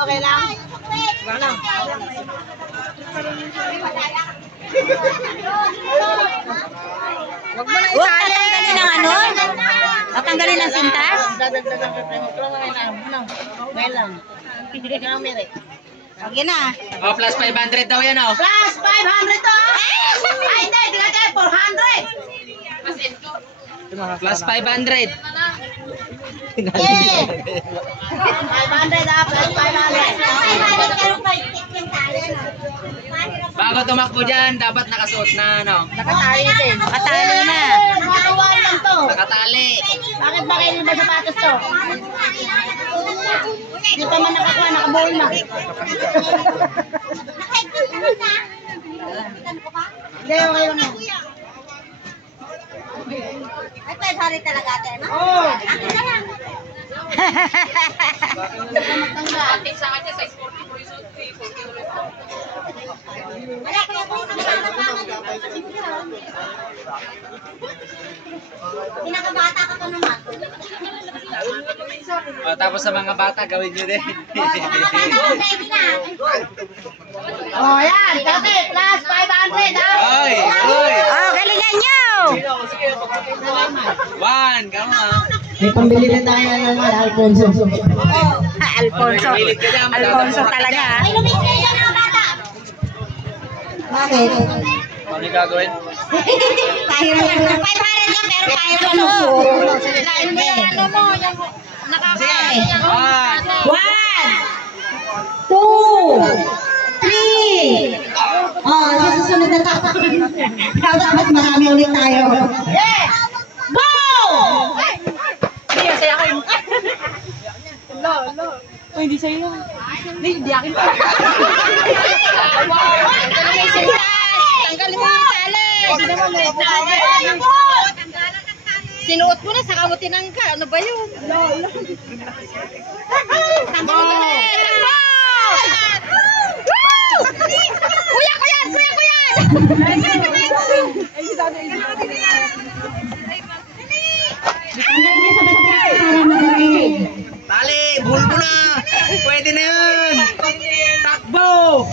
Okay lang? Wala. Huwag mo na isali. Tatanggalin ng ano? Tatanggalin ng sintas? Dadagdagan ka premo. Pero ngayon lang. Okay na. Oh, plus 500 daw yan, oh. Plus 500 to! Ay, hindi. Di ka kayo. 400. Plus 500. Yeah! 500 plus 500. Bago tumakbo dyan, dapat nakasuot na, ano? Nakatali din. Nakatali na. Nakatuwal lang to. Nakatali. Bakit ba kayo ba sapatos to? Hindi pa man nakakuha, nakabuhol na. Hindi, okay lang. Ay, pwede hari talaga ate, no? Oo. Akin na lang. Sa kanya, size 40 po yung suot. Wala ko yung pinakabata ka pa naman. Oh, tapos sa mga bata, gawin nyo din. Oh, yan. Kasi plus 500, ha? Oy! Oy! Oh, galingan nyo! 1, kama. May pambili na tayo ng Alfonso. Alfonso. Alfonso talaga. Ay, lumis kayo yung mga bata. Bakit? Ano yung gagawin? Tayo na 500 na pero tayo na no. Lain mo yung ano mo, yung nakakain. 1, 2, 3. Oh, sa susunod na dapat marami ulit tayo. Yeah! Go! Hindi, saya kayo. Oh, hindi sa'yo. Hindi akin. Tanggalin mo yung tali. Hindi naman may tali. Sinuot mo na sa kamutinang ka. Ano ba yun? Tanggalin mo na. Kuya ko yan! Kuya ko yan! Tali! Buhol mo na! Pwede na yun! Takbo!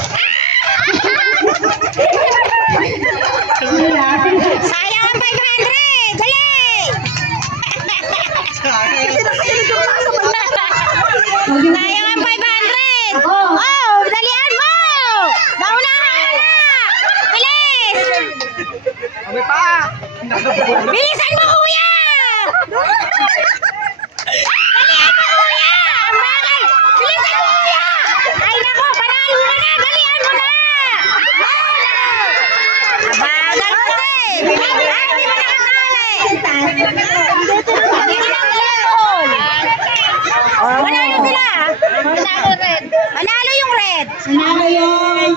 Sayang ang 500! Dali! Sayang ang 500! Oh, dalian mo! Naunahan ka na! Bilis! Kami pa! Bilisan mo, kuya! Dalian mo, kuya! Ang bagal! Bilisan mo, kuya! Ay, nako! Panalo mo na! Dalian mo na! Bagal kasi! Ay, hindi mo nakatali! Hindi mo nakatali! Oh, manalo sila! Manalo red! Manalo yung red! Nanalo yung